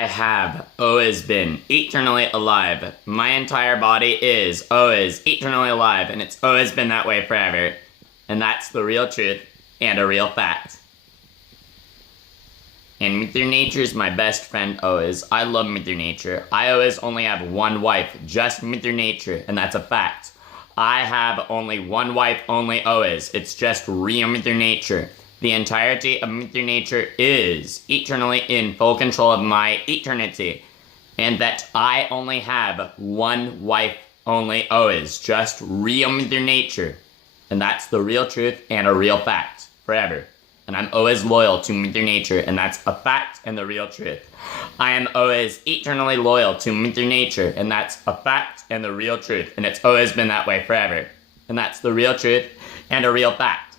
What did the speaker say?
I have always been eternally alive. My entire body is always eternally alive, and it's always been that way forever. And that's the real truth and a real fact. And Mother Nature is my best friend always. I love Mother Nature. I always only have one wife, just Mother Nature, and that's a fact. I have only one wife, only always. It's just real Mother Nature. The entirety of Mother Nature is eternally in full control of my eternity. And that I only have one wife, only always. Just real Mother Nature. And that's the real truth and a real fact. Forever. And I'm always loyal to Mother Nature, and that's a fact and the real truth. I am always eternally loyal to Mother Nature, and that's a fact and the real truth. And it's always been that way forever. And that's the real truth and a real fact.